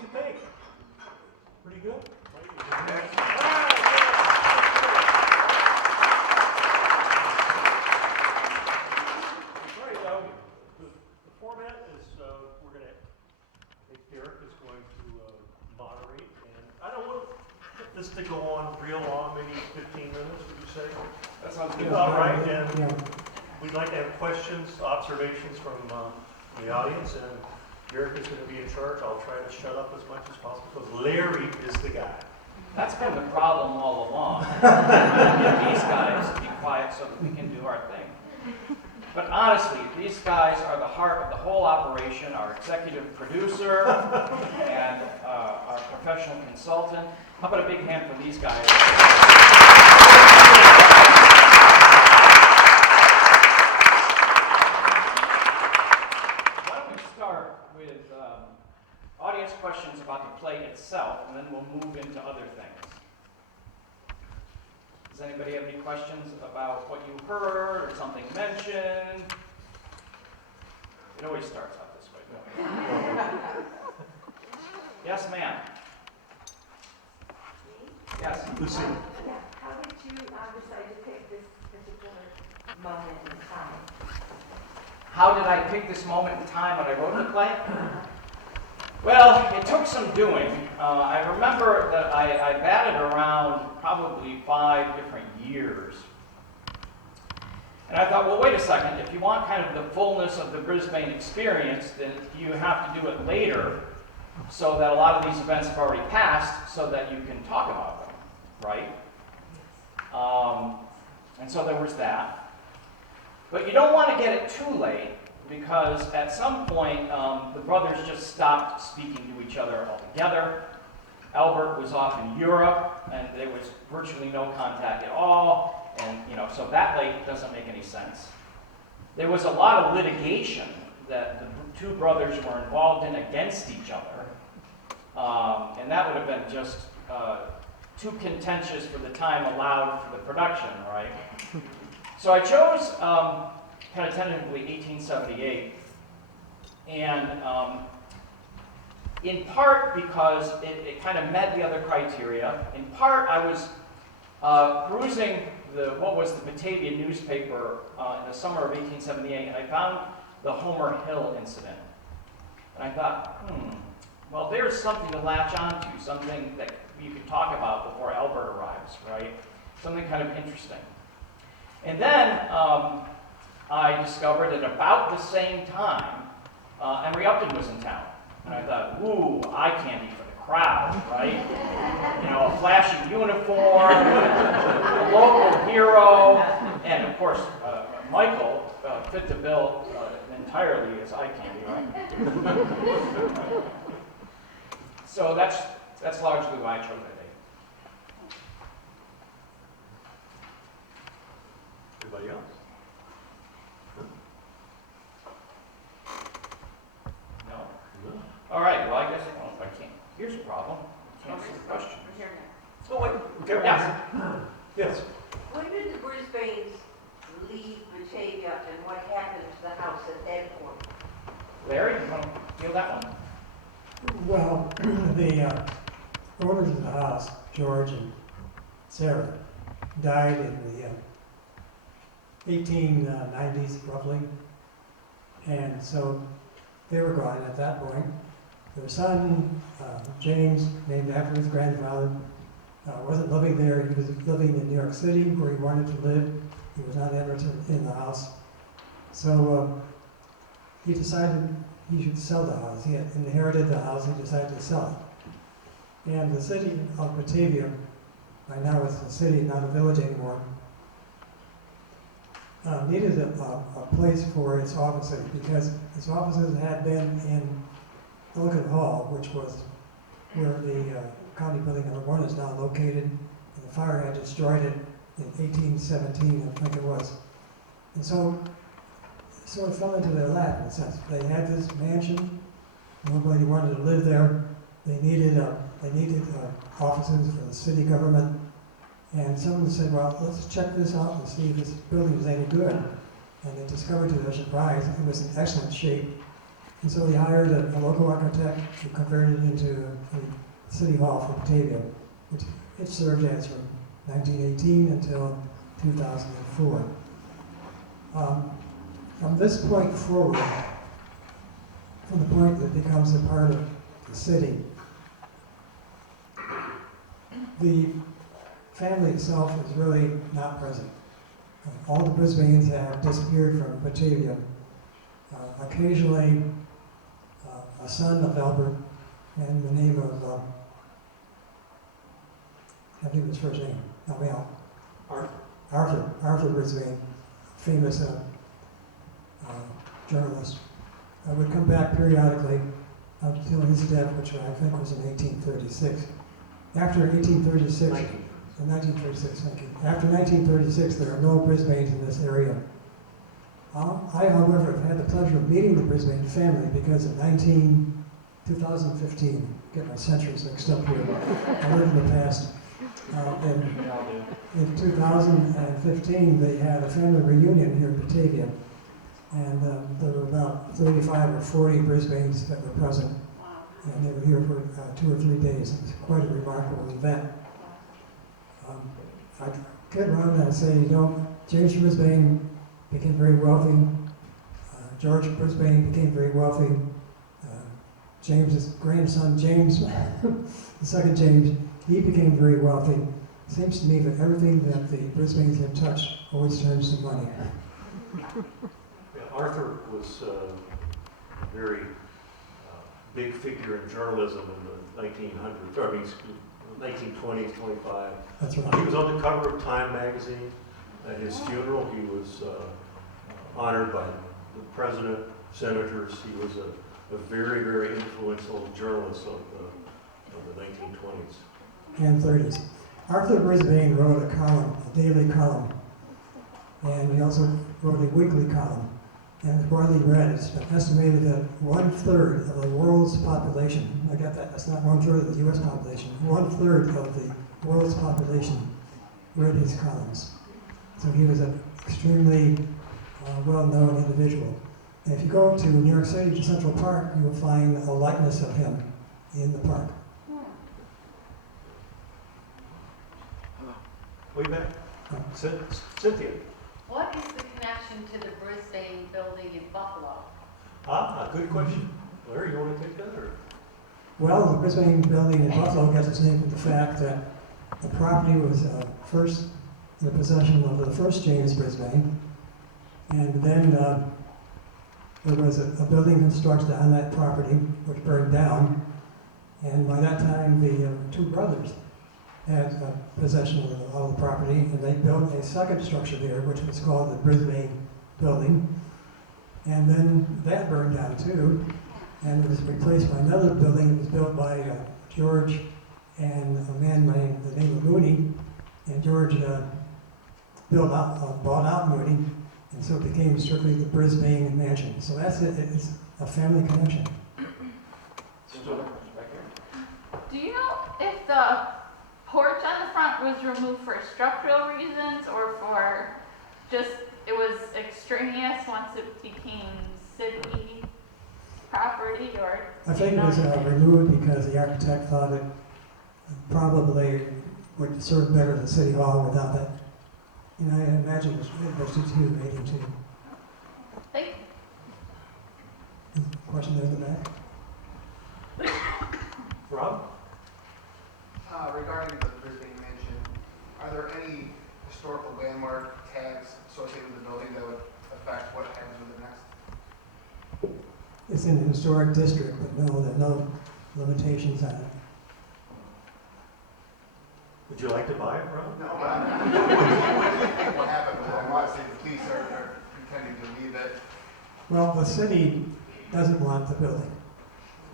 you think? Pretty good? The format is we're going to, I think Derek is going to moderate, and I don't want this to go on real long, maybe 15 minutes, would you say? That sounds good. All right, and we'd like to have questions, observations from the audience, and Derek is going to be in charge. I'll try to shut up as much as possible because Larry is the guy. That's been the problem all along. Get these guys to be quiet so that we can do our thing. But honestly, these guys are the heart of the whole operation, our executive producer and our professional consultant. How about a big hand for these guys? Why don't we start with audience questions about the play itself, and then we'll move into other things. Does anybody have any questions about what you heard or something mentioned? It always starts out this way. Yes, ma'am. Yes. Lucy. Yeah, how did you decide to pick this particular moment in time? How did I pick this moment in time when I wrote the play? Well, it took some doing. I remember that I batted around probably 5 different years. And I thought, well, wait a second, if you want kind of the fullness of the Brisbane experience, then you have to do it later so that a lot of these events have already passed so that you can talk about them, right? And so there was that. But you don't want to get it too late, because at some point, the brothers just stopped speaking to each other altogether. Albert was off in Europe, and there was virtually no contact at all, and so that late doesn't make any sense. There was a lot of litigation that the two brothers were involved in against each other, and that would have been just too contentious for the time allowed for the production, right? So I chose kind of tentatively 1878, and in part because it kind of met the other criteria. In part, I was perusing what was the Batavia newspaper in the summer of 1878, and I found the Homer Hill incident. And I thought, well, there's something to latch onto, something that you could talk about before Albert arrives, right? Something kind of interesting. And then I discovered at about the same time, Emory Upton was in town. And I thought, ooh, eye candy for the crowd, right? A flashy uniform, a local hero, and of course, Michael fit the bill entirely as eye candy, right? So that's largely why I chose that date. Anybody else? No? All right, well, I guess I can't. Here's a problem. I can't see the question. Oh, wait. Okay. Yes. Yes. When did the Brisbanes leave Batavia, and what happened to the house at that point? Larry, you want to feel that one? Well, the owners of the house, George and Sarah, died in the 1890s, roughly. And so they were gone at that point. Their son, James, named after his grandfather, wasn't living there. He was living in New York City, where he wanted to live. He was not interested in the house. So he decided he should sell the house. He had inherited the house. He decided to sell it. And the city of Batavia, by now it's a city, not a village anymore, needed a place for its offices, because its offices had been in Elgin Hall, which was where the County Building No. 1 is now located, and the fire had destroyed it in 1817, I think it was. And so it sort of fell into their lap in a sense. They had this mansion, nobody wanted to live there. They needed offices for the city government. And someone said, well, let's check this out and see if this building is any good. And they discovered to their surprise it was in excellent shape. And so he hired a local architect who converted it into a city hall for Batavia, which it served as from 1918 until 2004. From this point forward, from the point that it becomes a part of the city, the family itself is really not present. All the Brisbanes have disappeared from Batavia. Occasionally, a son of Albert, and the name of, I think his first name, help me out. Arthur Brisbane, famous journalist, would come back periodically until his death, which I think was in 1836. After 1836, 1936, thank you. After 1936, there are no Brisbanes in this area. I, however, have had the pleasure of meeting the Brisbane family because in 2015, get my centuries mixed up here, I live in the past. In 2015, they had a family reunion here in Batavia, and there were about 35 or 40 Brisbanes that were present, and they were here for 2 or 3 days. It was quite a remarkable event. I could run and say, James Brisbane became very wealthy. George Brisbane became very wealthy. James's grandson, James, the second James, he became very wealthy. It seems to me that everything that the Brisbanes have touched always turns to money. Yeah, Arthur was a very big figure in journalism in the 1900s, 1920s, 25. That's right. He was on the cover of Time magazine. At his funeral, he was honored by the president, senators. He was a very, very influential journalist of the 1920s. And 30s. Arthur Brisbane wrote a column, a daily column, and he also wrote a weekly column. And it's widely read. It's been estimated that 1/3 of the world's population, I got that, that's not 1/3 of the US population, 1/3 of the world's population read his columns. So he was an extremely well-known individual. And if you go to New York City to Central Park, you will find a likeness of him in the park. Way back. Cynthia. What is the connection to the Brisbane Building in Buffalo? Good question. Larry, you want to take that? Or? Well, the Brisbane Building in Buffalo gets its name from the fact that the property was first in the possession of the first James Brisbane, and then there was a building constructed on that property which burned down, and by that time the two brothers had possession of all the property, and they built a second structure there, which was called the Brisbane Building, and then that burned down too, and it was replaced by another building that was built by George and a man by the name of Mooney, and George bought out Mooney, and so it became strictly the Brisbane Mansion. So that's it. It's a family connection. Do you know if the porch on the front was removed for structural reasons or for just it was extraneous once it became city property, or? I think it was removed because the architect thought it probably would serve better than City Hall without that. I imagine it was too rating too. Thank you. Question there in the back? Rob? Regarding the Brisbane Mansion, are there any historical landmark tags associated with the building that would affect what happens with it next? It's in the historic district, but no, there are no limitations on it. Would you like to buy it, Rob? No, what happened with it? I want to say the police are intending to leave it. Well, the city doesn't want the building,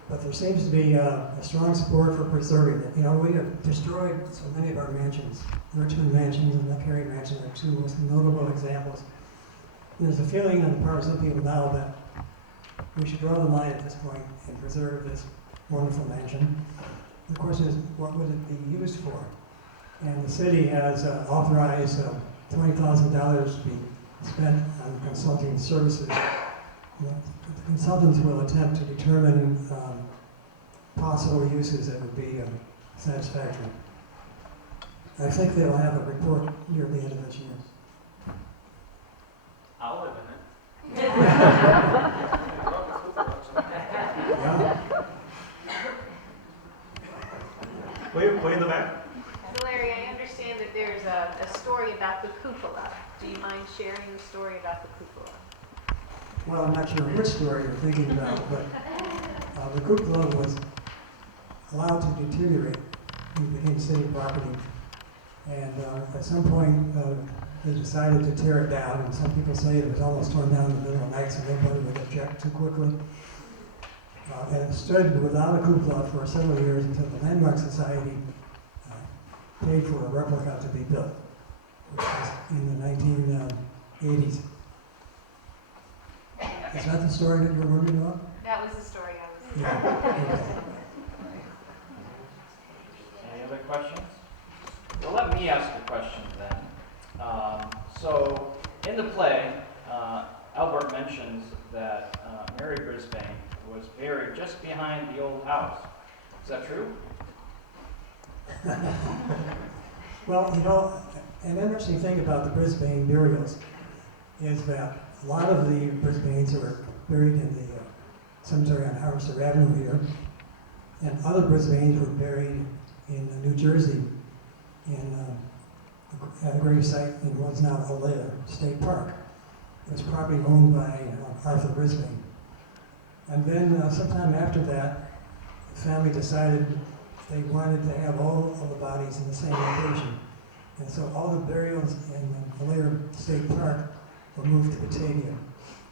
but there seems to be a strong support for preserving it. We have destroyed so many of our mansions. Richmond Mansions and the Carey Mansion are two most notable examples. There's a feeling on the part of some people now that we should draw the line at this point and preserve this wonderful mansion. The question is, what would it be used for? And the city has authorized $20,000 to be spent on consulting services the consultants will attempt to determine possible uses that would be satisfactory. I think they'll have a report near the end of this year. I'll live in it. Yeah. Way in the back. So Larry, I understand that there's a story about the cupola. Do you mind sharing the story about the cupola? Well, I'm not sure which story you're thinking about, but the cupola was allowed to deteriorate. It became city property. And at some point, they decided to tear it down, and some people say it was almost torn down in the middle of the night, so nobody would object too quickly. And it stood without a cupola for several years until the Landmark Society paid for a replica to be built, which was in the 1980s. Is that the story that you're wondering about? That was the story I was. Yeah. Okay. Any other questions? Well, let me ask a question then. So, in the play, Albert mentions that Mary Brisbane was buried just behind the old house. Is that true? Well, you know, an interesting thing about the Brisbane burials is that a lot of the Brisbanes are buried in the cemetery on Harvester Avenue here, and other Brisbanes were buried in New Jersey at a grave site in what's now Alea State Park. It was property owned by Arthur Brisbane. And then sometime after that, the family decided they wanted to have all of the bodies in the same location. And so all the burials in Alea State Park were moved to Batavia.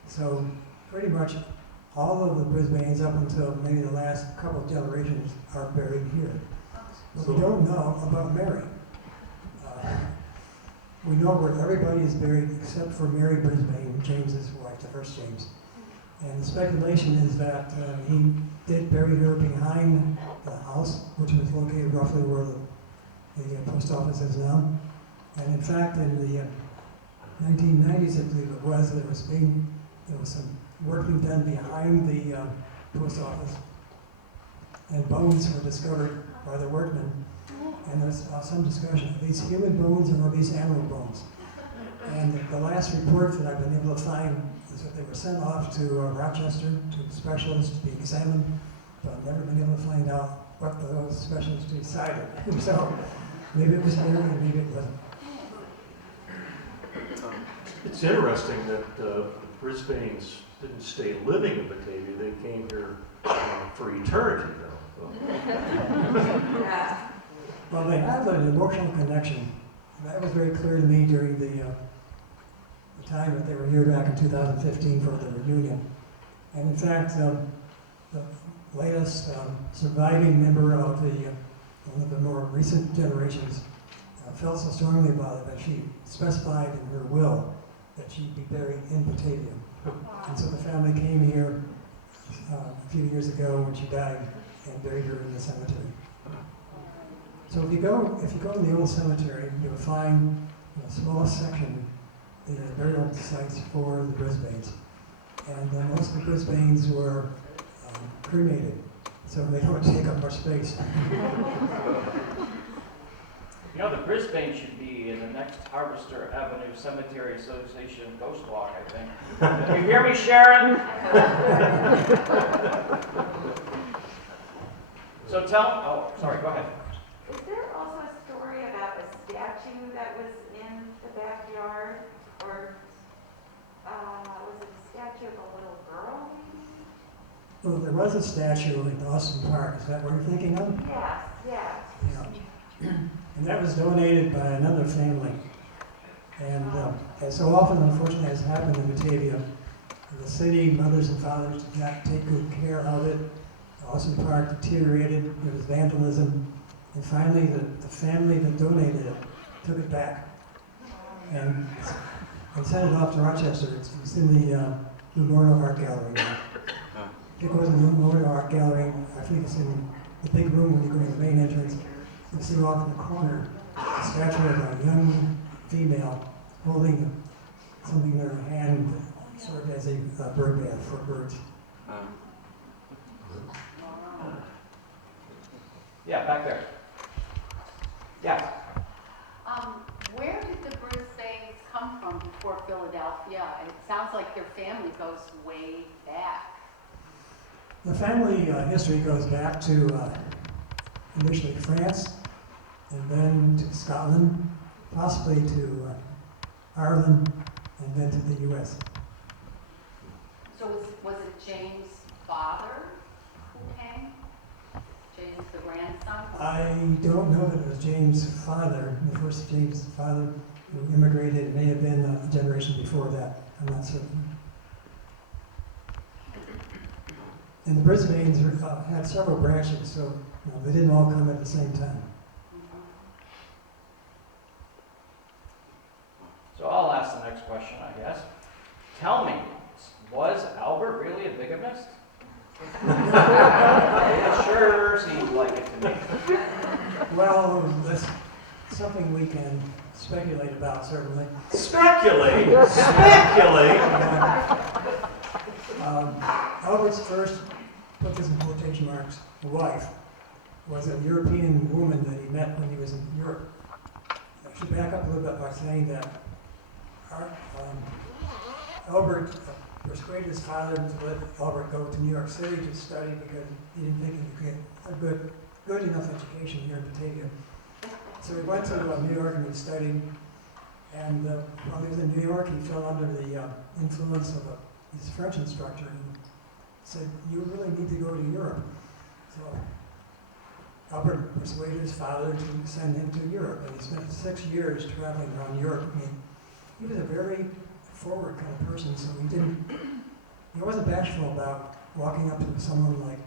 So pretty much all of the Brisbanes up until maybe the last couple of generations are buried here. But we don't know about Mary. We know where everybody is buried except for Mary Brisbane, James's wife, the first James. And the speculation is that he did bury her behind the house, which was located roughly where the post office is now. And in fact, in the 1990s, I believe it was, there was some work being done behind the post office, and bones were discovered by the workmen. And there's some discussion, are these human bones or are these animal bones? And the last report that I've been able to find is that they were sent off to Rochester to specialists to be examined, but I've never been able to find out what those specialists decided. So maybe it was Mary, and maybe it wasn't. It's interesting that the Brisbanes didn't stay living in Batavia. They came here for eternity, though. Yeah. Well, they have an emotional connection. That was very clear to me during the time that they were here back in 2015 for the reunion. And in fact, the latest surviving member of one of the more recent generations felt so strongly about it that she specified in her will that she'd be buried in Batavia. And so the family came here a few years ago when she died and buried her in the cemetery. So if you go in the old cemetery, you'll find a small section, the burial sites for the Brisbanes. And most of the Brisbanes were cremated, so they don't take up much space. You know, the Brisbane should be in the next Harvester Avenue Cemetery Association Ghost Walk, I think. You hear me, Sharon? So sorry, go ahead. Is there also a story about a statue that was in the backyard, or was it a statue of a little girl, maybe? Well, there was a statue in Austin Park. Is that what you're thinking of? Yes, yes. Yeah. And that was donated by another family. And as so often, unfortunately, has happened in Batavia, the city, mothers and fathers did not take good care of it. Austin Park deteriorated, there was vandalism, and finally the family that donated it took it back and sent it off to Rochester. It's in the Memorial Art Gallery now. It goes in the Memorial Art Gallery. I think it's in the big room when you go in the main entrance. You see off in the corner a statue of a young female holding something in her hand, served as a bird bath for birds. Yeah, back there. Yeah. Where did the Brisbanes come from before Philadelphia? And it sounds like their family goes way back. The family history goes back to initially France, and then to Scotland, possibly to Ireland, and then to the U.S. So was it James' father who came? James the grandson? I don't know that it was James' father, the first James' father who immigrated. It may have been a generation before that. I'm not certain. And the Brisbanes had several branches, so they didn't all come at the same time. So I'll ask the next question, I guess. Tell me, was Albert really a bigamist? It sure seems like it to me. Well, that's something we can speculate about, certainly. Speculate! Speculate! Albert's first, put this in quotation marks, wife was a European woman that he met when he was in Europe. I should back up a little bit by saying that Albert persuaded his father to let Albert go to New York City to study because he didn't think he could get a good enough education here in Batavia. So he went to New York and he studied, and while he was in New York, he fell under the influence of his French instructor and said, "You really need to go to Europe." So Albert persuaded his father to send him to Europe, and he spent 6 years traveling around Europe. I mean, he was a very forward kind of person, so he wasn't bashful about walking up to someone like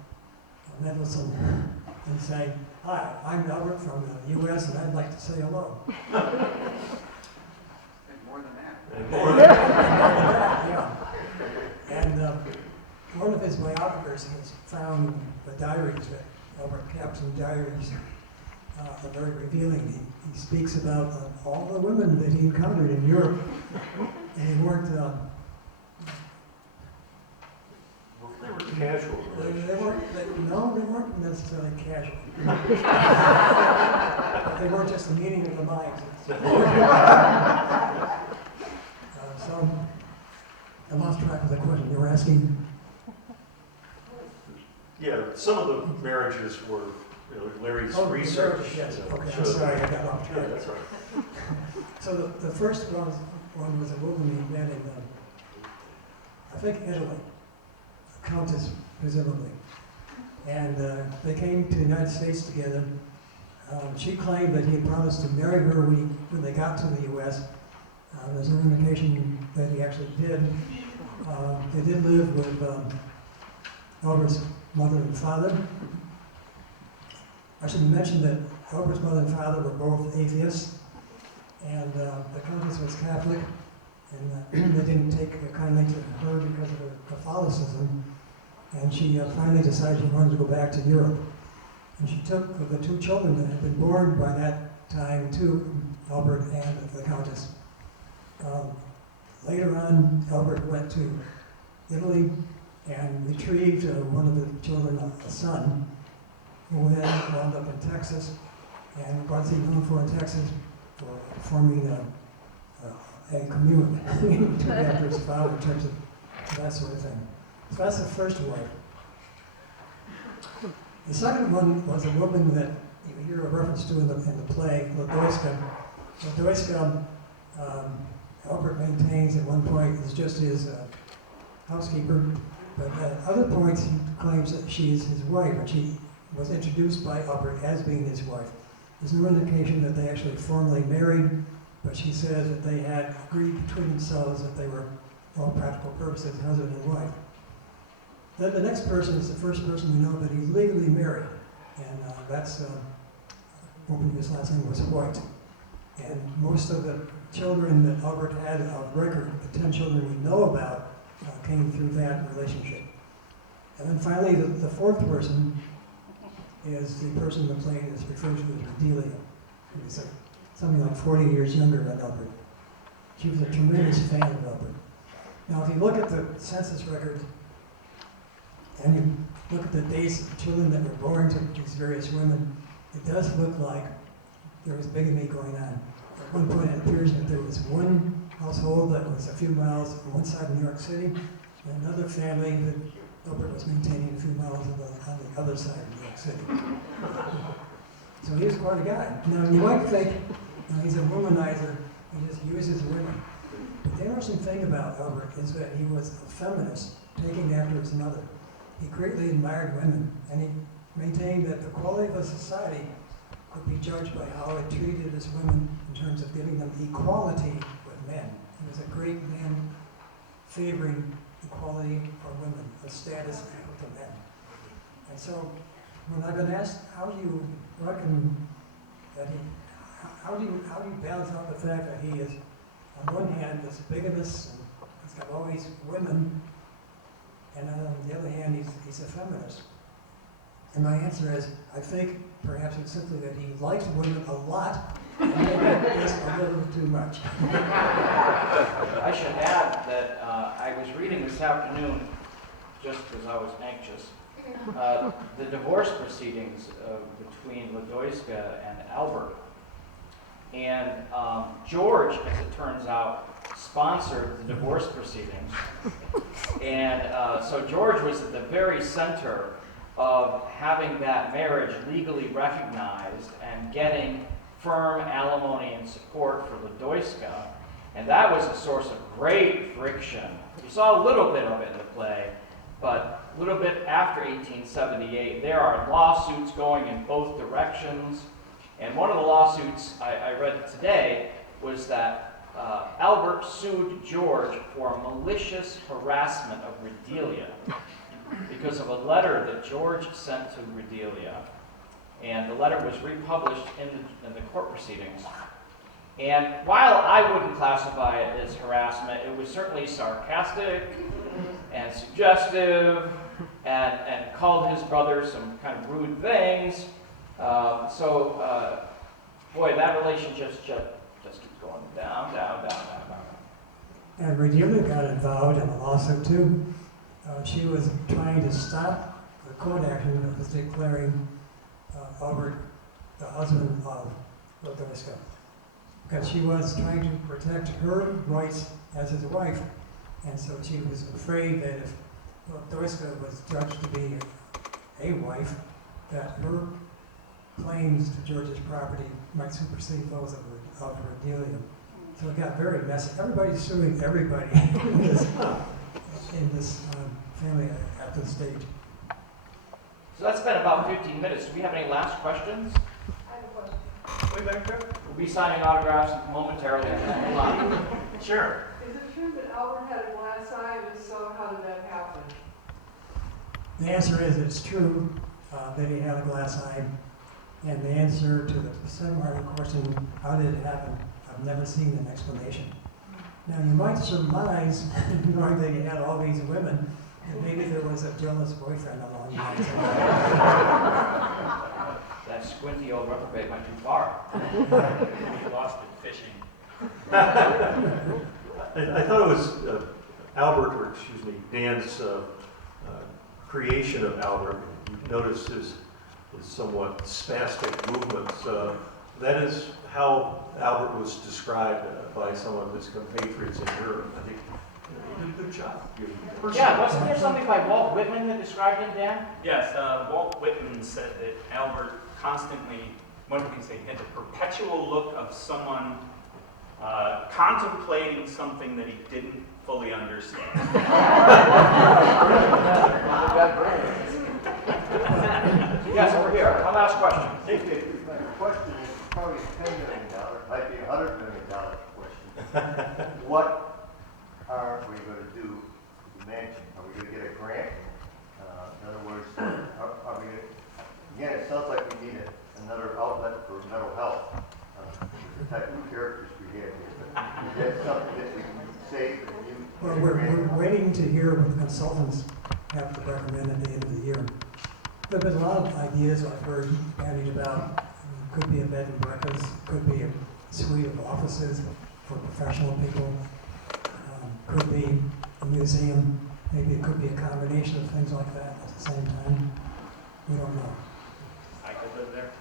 Mendelssohn and saying, "Hi, I'm Albert from the U.S. and I'd like to say hello." More than that. And more than Yeah. And one of his biographers has found the diaries that Albert kept, and diaries are very revealing. He speaks about all the women that he encountered in Europe, and they weren't they were casual. they weren't necessarily casual. They weren't just the meaning of the mind. So I lost track of the question. You were asking. Yeah, some of the marriages were, Larry's research. Yes. Okay, I'm showed- sorry, I got off Yeah, track. that's right. So the first one was a woman he met in, I think, Italy, a countess, presumably. And they came to the United States together. She claimed that he had promised to marry her when they got to the U.S. There's no indication that he actually did. They did live with Albert's mother and father. I should mention that Albert's mother and father were both atheists, and the countess was Catholic, and they didn't take kindly to her because of her Catholicism, and she finally decided she wanted to go back to Europe. And she took the 2 children that had been born by that time to Albert and the countess. Later on, Albert went to Italy and retrieved one of the children, a son, who then wound up in Texas. And what's he known for in Texas? For forming a commune between after his father in terms of that sort of thing. So that's the first wife. The second one was a woman that you hear a reference to in the play, Lodoiska. Lodoiska, Albert maintains at one point is just his housekeeper, but at other points he claims that she is his wife, and she was introduced by Albert as being his wife. There's no indication that they actually formally married, but she says that they had agreed between themselves that they were, for all practical purposes, husband and wife. Then the next person is the first person we know that he's legally married, and that's, his last name was White. And most of the children that Albert had of record, the 10 children we know about, came through that relationship. And then finally, the fourth person is the person in the play that's referred to as Bedelia, who was something like 40 years younger than Albert. She was a tremendous fan of Albert. Now, if you look at the census record and you look at the dates of the children that were born to these various women, it does look like there was bigamy going on. At one point, it appears that there was one household that was a few miles on one side of New York City, and another family that Albert was maintaining a few miles on the other side of New York City. So he was quite a guy. Now, you might think he's a womanizer, he just uses women. But the interesting thing about Albert is that he was a feminist, taking after his mother. He greatly admired women, and he maintained that the quality of a society could be judged by how it treated its women in terms of giving them equality with men. He was a great man favoring equality for women, a status equal to men. And so, when I've been asked, how do you reckon that how do you balance out the fact that he is, on one hand, this bigamous, and he's got all these women, and on the other hand, he's a feminist? And my answer is, I think perhaps it's simply that he likes women a lot, and maybe just a little too much. I should add that I was reading this afternoon, just because I was anxious, the divorce proceedings between Lodoiska and Albert. And George, as it turns out, sponsored the divorce proceedings. And so George was at the very center of having that marriage legally recognized and getting firm alimony and support for Lodoiska. And that was a source of great friction. You saw a little bit of it in the play, but a little bit after 1878, there are lawsuits going in both directions. And one of the lawsuits I read today was that Albert sued George for malicious harassment of Redelia because of a letter that George sent to Redelia. And the letter was republished in the court proceedings. And while I wouldn't classify it as harassment, it was certainly sarcastic and suggestive and called his brother some kind of rude things. Boy, that relationship just keeps going down, down, down, down, down. And Redelia got involved in a lawsuit too. She was trying to stop the court action that was declaring Albert the husband of Lodoiska, because she was trying to protect her rights as his wife, and so she was afraid that if Lodoiska was judged to be a wife, that her claims to George's property might supersede those of Redelia. So it got very messy. Everybody's suing everybody in this family at this stage. So that's been about 15 minutes. Do we have any last questions? I have a question. Way back there? We'll be signing autographs momentarily. Hold on. Sure. Is it true that Albert had a glass eye, and if so, how did that happen? The answer is it's true that he had a glass eye. And the answer to the second part of the question, how did it happen? I've never seen an explanation. Now, you might surmise, knowing that he had all these women, that maybe there was a jealous boyfriend along the lines. That squinty old reprobate went too far. We lost it fishing. I thought it was Dan's creation of Albert. You notice his somewhat spastic movements. That is how Albert was described by some of his compatriots in Europe. I think you did a good job. Yeah, wasn't there something by Walt Whitman that described him, Dan? Yes, Walt Whitman said that Albert constantly, what we can say, had the perpetual look of someone contemplating something that he didn't fully understand. Yes, over here. One last question. The question is probably $10 million, might be $100 million question. What are we going to do with the mansion? Are we going to get a grant? In other words, are we going to, again, it sounds like we need another outlet for mental health, the type of characters we have here. But is that something that we can say for the new? Well, we're waiting to hear what the consultants have to recommend at the end of the year. There have been a lot of ideas I've heard bandied about. Could be a bed and breakfast, could be a suite of offices for professional people, could be museum. Maybe it could be a combination of things like that at the same time. We don't know. I could live there.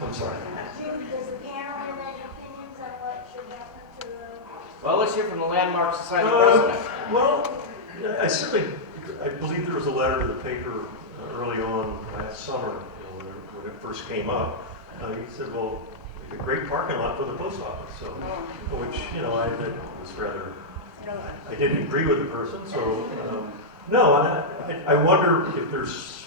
I'm sorry. Does the panel have any opinions on what should happen to the? Well, let's hear from the Landmark Society Uh, president. Well, I believe there was a letter to the paper early on last summer, when it first came up. He said, well, a great parking lot for the post office, so, which, I was rather, I didn't agree with the person, so, no, I wonder if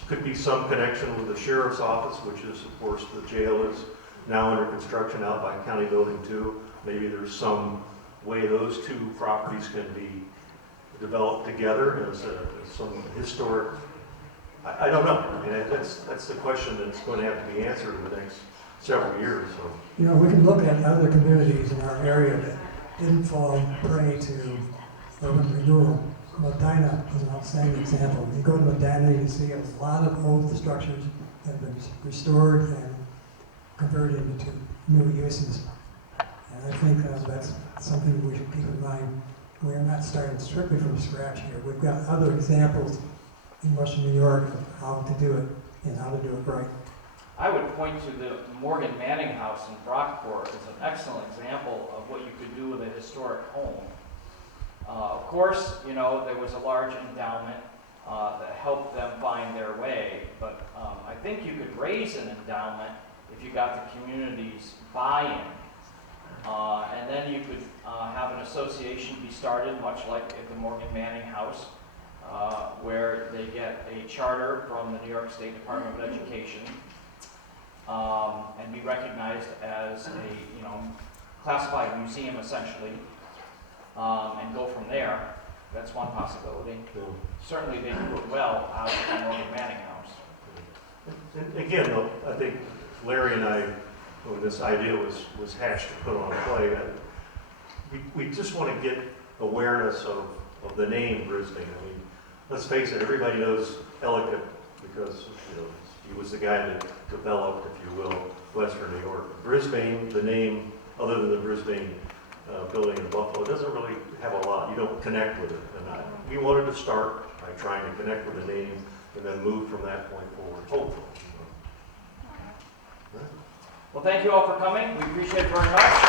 could be some connection with the sheriff's office, which is, of course, the jail is now under construction out by County Building 2. Maybe there's some way those two properties can be developed together as some historic, I don't know. I mean, that's the question that's going to have to be answered in the next several years, so. We can look at other communities in our area that didn't fall prey to urban renewal. Medina is an outstanding example. You go to Medina, you see a lot of old structures that have been restored and converted into new uses. And I think that's something we should keep in mind. We're not starting strictly from scratch here. We've got other examples in Western New York of how to do it and how to do it right. I would point to the Morgan Manning House in Brockport as an excellent example of what you could do with a historic home. Of course, there was a large endowment that helped them find their way, but I think you could raise an endowment if you got the community's buy-in. And then you could have an association be started, much like at the Morgan Manning House, where they get a charter from the New York State Department of Education and be recognized as a classified museum, essentially, and go from there. That's one possibility. Certainly they do it well out at the Morgan Manning House. And again, though, I think Larry and I, when this idea was hashed to put on play, we just want to get awareness of the name Brisbane. I mean, let's face it, everybody knows Ellicott because he was the guy that developed, if you will, Western New York. Brisbane, the name, other than the Brisbane Building in Buffalo, doesn't really have a lot. You don't connect with it. And we wanted to start by trying to connect with the name and then move from that point forward, hopefully. Well, thank you all for coming. We appreciate it very much.